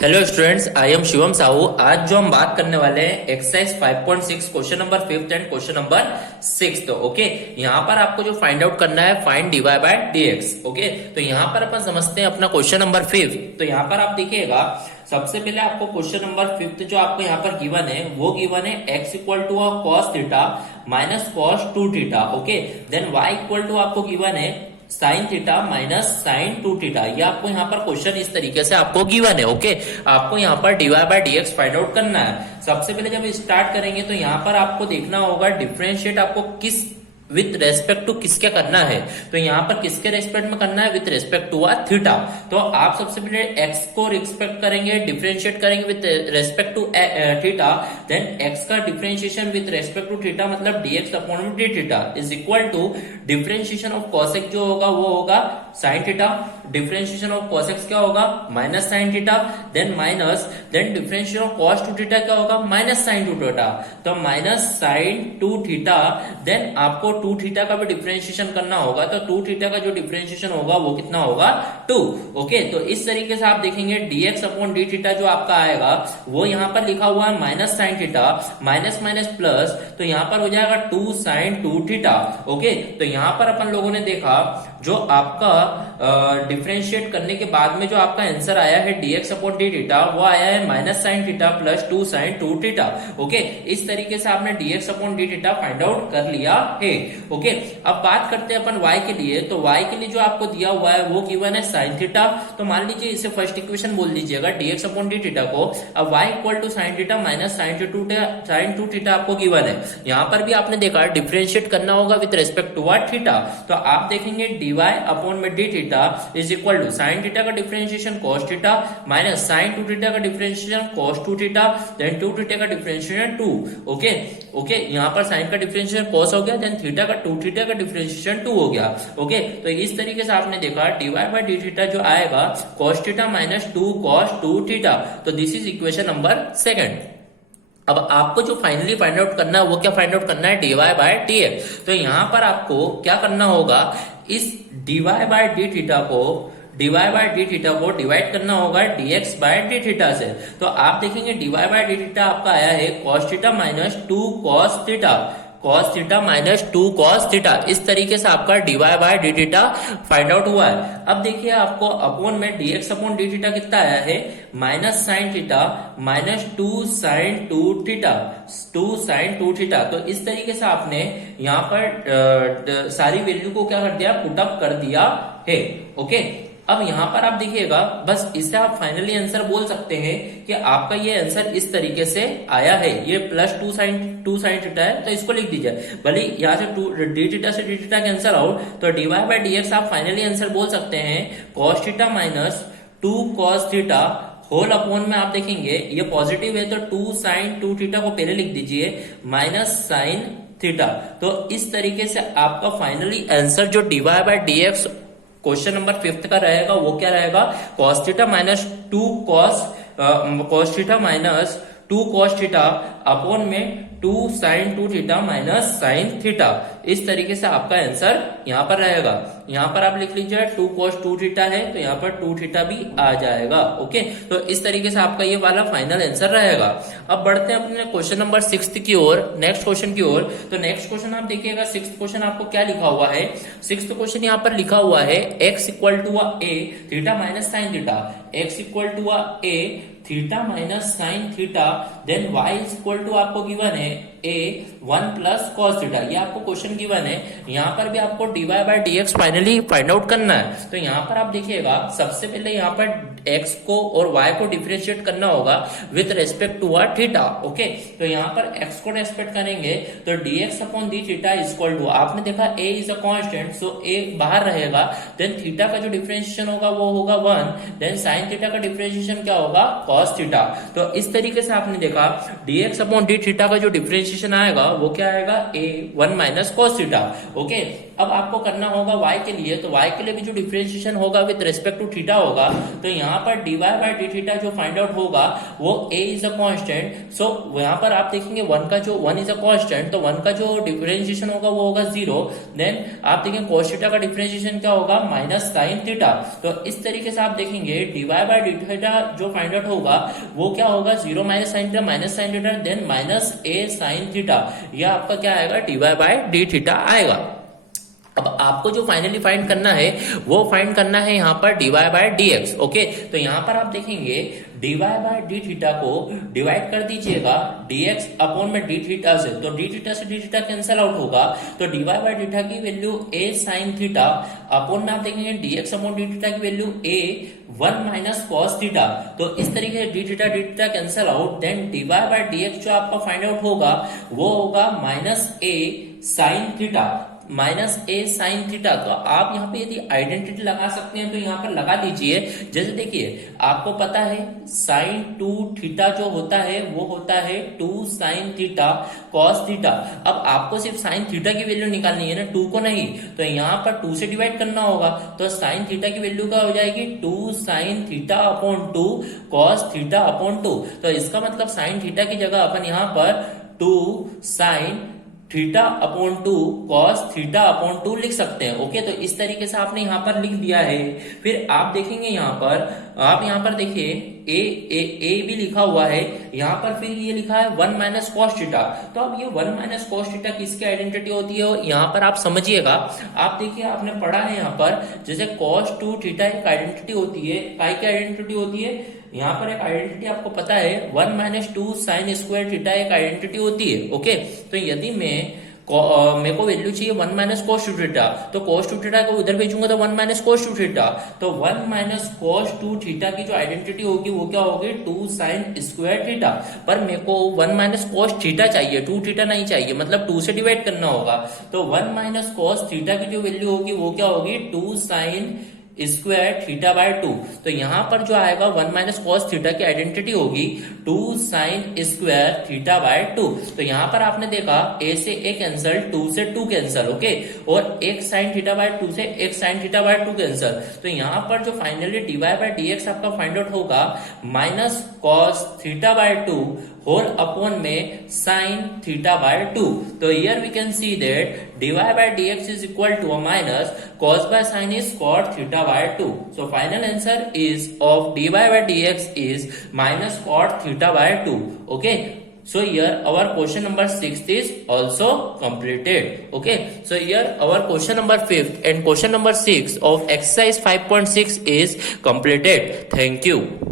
Hello students, I am Shivam Sahu. आज जो हम बात करने वाले हैं exercise 5.6 question number 5 and question number 6। तो ओके, यहाँ पर आपको जो फाइंड आउट करना है find dy by dx। Okay, तो यहाँ पर अपन समझते हैं अपना क्वेश्चन नंबर 5। तो यहाँ पर आप देखिएगा, सबसे पहले आपको क्वेश्चन नंबर 5 जो आपको यहाँ पर गिवन है वो गिवन है x equal to cos theta minus cos 2 theta. Okay, then y equal to आपको गिवन है sine theta minus sine 2 theta. ये आपको यहाँ पर क्वेश्चन इस तरीके से आपको गिवन है। ओके, आपको यहाँ पर dy by dx find out करना है। सबसे पहले जब स्टार्ट करेंगे तो यहाँ पर आपको देखना होगा डिफरेंशिएट आपको किस विथ रेस्पेक्ट टू किसके करना है। तो यहाँ पर किसके रेस्पेक्ट में करना है, विथ रेस्पेक्ट टू थीटा। तो आप सबसे पहले x को रिस्पेक्ट करेंगे, डिफरेंशिएट करेंगे with respect to theta. Then x का differentiation with respect to theta मतलब dx अपॉन में d theta is equal to differentiation of cosec जो होगा वो होगा sin theta. Differentiation of cosec क्या होगा, minus sin theta. Then minus, then differentiation of cos 2 theta क्या होगा, माइनस sin 2 थीटा। तो माइनस sin 2 थीटा। देन आपको 2 थीटा का भी डिफरेंशिएशन करना होगा, तो 2 थीटा का जो डिफरेंशिएशन होगा वो कितना होगा, 2। ओके, तो इस तरीके से आप देखेंगे dx अपॉन d थीटा जो आपका आएगा वो यहाँ पर लिखा हुआ है minus sin theta, minus minus plus, तो यहाँ पर हो जाएगा 2 sin 2 थीटा। ओके, तो यहाँ पर अपन लोगों ने देखा जो आपका डिफरेंशिएट करने के बाद में जो आपका आंसर आया है dx अपॉन d थीटा वो आया है minus sin theta plus 2 sin 2 theta. Okay, इस तरीके से आपने dx upon d theta find out कर लिया है। ओके, अब बात करते हैं अपन y के लिए। तो y के लिए जो आपको दिया हुआ है वो गिवन है sin थीटा। तो मान लीजिए इसे फर्स्ट इक्वेशन बोल दीजिएगा dx अपॉन d थीटा को। अब y equal to sin theta minus sin 2 theta आपको गिवन है। यहाँ पर भी आपने देखा डिफरेंशिएट करना होगा विथ रेस्पेक्ट टू थीटा। तो आप देखेंगे dy अपॉन में d theta is equal to sin theta का differentiation cos theta minus sin 2 theta का differentiation cos 2 theta, then 2 theta का डिफरेंशिएशन 2। ओके, यहाँ पर sin का डिफरेंशिएशन cos हो गया, देन थीटा का 2 थीटा का डिफरेंशिएशन 2 हो गया। ओके, तो इस तरीके से आपने देखा dy बाय d थीटा जो आएगा cos theta minus 2 cos 2 theta. तो दिस इज इक्वेशन नंबर 2। अब आपको जो फाइनली फाइंड आउट करना है वो क्या फाइंड आउट करना है, dy बाय dx। तो यहाँ पर आपको क्या करना होगा, इस dy बाय d थीटा को dy बाय d थीटा को डिवाइड करना होगा dx बाय d थीटा से। तो आप देखेंगे dy बाय d थीटा आपका आया है cos theta minus 2 cos theta, cos theta minus 2 cos theta. इस तरीके से आपका dy by d theta find out हुआ है। अब देखिए आपको अपॉन में dx अपॉन d थीटा कितना आया है, minus sin theta minus 2 sin 2 theta, 2 sin 2 theta. तो इस तरीके से आपने यहाँ पर सारी वैल्यू को क्या कर दिया, पुटअप कर दिया है। ओके, अब यहाँ पर आप देखिएगा, बस इसे आप फाइनली आंसर बोल सकते हैं कि आपका ये आंसर इस तरीके से आया है। ये प्लस 2 sin थीटा है तो इसको लिख दीजिए। भले यहाँ से d थीटा से d थीटा कैंसर आउट, तो dy बाय dx आप फाइनली आंसर बोल सकते हैं cos theta minus 2 cos theta whole upon में आप देखेंगे ये पॉजिटिव है तो 2 sin 2 थीटा को पहले लिख दीजिए माइनस sin थीटा। तो इस तरीके से आपका फाइनली आंसर जो dy by dx question number 5 का रहेगा वो क्या रहेगा, cos theta minus 2 cos theta minus 2 cos theta upon में 2 sin 2 theta minus sin theta. इस तरीके से आपका आंसर यहाँ पर रहेगा। यहाँ पर आप लिख लीजिए 2 cos 2 थीटा है तो यहाँ पर 2 थीटा भी आ जाएगा। ओके, तो इस तरीके से आपका ये वाला फाइनल आंसर रहेगा। अब बढ़ते हैं अपने क्वेश्चन नंबर 6 की ओर, नेक्स्ट क्वेश्चन की ओर। तो नेक्स्ट क्वेश्चन आप देखिएगा, 6th क्वेश्चन आपको क्या लिखा हुआ है, 6th क्वेश्चन यहाँ पर लिखा हुआ है x equal to a theta minus sine theta, x equal to a theta minus sine theta, then y is equal to आपको गिवन है a 1 प्लस कॉस थीटा। ये आपको क्वेश्चन गिवन है। यहाँ पर भी आपको dy by dx finally find out करना है। तो यहाँ पर आप देखिएगा, सबसे पहले यहाँ पर x को और y को डिफरेंशिएट करना होगा with respect to theta. Okay, तो यहाँ पर x को रेस्पेक्ट करेंगे तो dx upon d theta is equal to, आपने देखा a is a constant so a बाहर रहेगा, देन थीटा का जो डिफरेंशिएशन होगा वो होगा 1, देन साइन थीटा का डिफरेंशिएशन क्या होगा, cos थीटा। तो इस तरीके से आपने देखा dx अपॉन d थीटा का जो डिफरेंशिएशन डिफरेंशिएशन आएगा वो क्या आएगा, a 1 minus cos theta. Okay, अब आपको करना होगा y के लिए, तो y के लिए भी जो डिफरेंशिएशन होगा विद रिस्पेक्ट टू थीटा होगा, तो यहाँ पर dy बाय डी थीटा जो फाइंड आउट होगा वो a इज अ कांस्टेंट। सो यहाँ पर आप देखेंगे 1 इज अ कांस्टेंट, तो 1 का जो डिफरेंशिएशन होगा वो होगा 0। देन आप देखेंगे cos थीटा का डिफरेंशिएशन क्या होगा, माइनस साइन थीटा। तो इस तरीके से आप देखेंगे dy बाय डी थीटा जो फाइंड आउट होगा वो क्या होगा, 0 minus sine theta minus sine theta then minus a sine theta, यह आपका क्या आएगा, dy बाय डी थीटा आएगा। अब आपको जो फाइनली फाइंड करना है वो फाइंड करना है यहाँ पर dy बाय dx। ओके, तो यहाँ पर आप देखेंगे dy बाय डी थीटा को डिवाइड कर दीजिएगा dx अपॉन में डी थीटा से, तो डी थीटा से डी थीटा कैंसिल आउट होगा, तो dy बाय थीटा की value a sine theta upon में आप देखेंगे dx अपॉन डी थीटा की value a 1 minus cos theta. तो इस तरीके से d theta cancel out, then dy by dx जो आपका फाइंड आउट होगा वो होगा minus a sine theta, minus a sine theta. तो आप यहाँ पे यदि आइडेंटिटी लगा सकते हैं तो यहाँ पर लगा दीजिए। जैसे देखिए आपको पता है साइन 2 थीटा जो होता है वो होता है 2 साइन थीटा कॉस थीटा। अब आपको सिर्फ साइन थीटा की वैल्यू निकालनी है ना, 2 को नहीं, तो यहाँ पर 2 से डिवाइड करना होगा, तो साइन थीटा की वैल्यू क्या हो जाएगी, 2 sign theta upon 2 cos theta upon 2। तो इसका मतलब साइन थीटा की जगह अपन यहाँ पर 2 sign theta upon 2 cos theta upon 2 लिख सकते हैं। ओके, तो इस तरीके से आपने यहाँ पर लिख दिया है। फिर आप देखेंगे यहाँ पर, आप यहाँ पर देखिए ए भी लिखा हुआ है यहाँ पर, फिर ये लिखा है 1 माइनस कॉस थीटा। तो अब ये 1 माइनस कॉस थीटा किसकी आइडेंटिटी होती है यहाँ पर आप समझिएगा। आप देखिए आपने पढ़ा है यहाँ पर, जैसे cos 2 थीटा एक आइडेंटिटी होती है, काय की आइडेंटिटी होती है, यहाँ पर एक आइडेंटिटी आपको पता है 1 माइनस 2 साइन स्क्वायर थीटा एक आइडेंटिटी होती है। ओके, तो यदि मेरे को वैल्यू चाहिए 1 माइनस कॉस 2 थीटा, तो cos 2 थीटा को उधर भेजूंगा तो 1 माइनस कॉस 2 थीटा, तो 1 माइनस कॉस 2 थीटा की जो आइडेंटिटी होगी वो क्या होगी, 2 साइन स्क्वायर थीटा। पर मेरे को 1 माइनस कॉस थीटा चाहिए, 2 थीटा नहीं चाहिए, मतलब 2 से डिवाइड करना होगा, तो 1 माइनस कॉस थीटा की जो वैल्यू होगी वो क्या होगी, 2 साइन स्क्वायर थीटा बाय 2। तो यहाँ पर जो आएगा 1 माइनस कॉस थीटा की आइडेंटिटी होगी 2 साइन स्क्वायर थीटा बाय 2। तो यहाँ पर आपने देखा a से a कैंसल, 2 से 2 कैंसल, ओके, और एक साइन थीटा बाय 2 से एक साइन थीटा बाय 2 कैंसल। तो यहाँ पर जो फाइनली dy बाय dx आपका फाइंड आउट होगा minus cos theta by 2 whole upon में साइन थीटा बाय 2। तो here we can see that dy by dx is equal to a minus cos by sin is cot theta by 2. So final answer is of dy by dx is minus cot theta by 2. Okay. So here our question number 6 is also completed. Okay. So here our question number 5th and question number 6 of exercise 5.6 is completed. Thank you.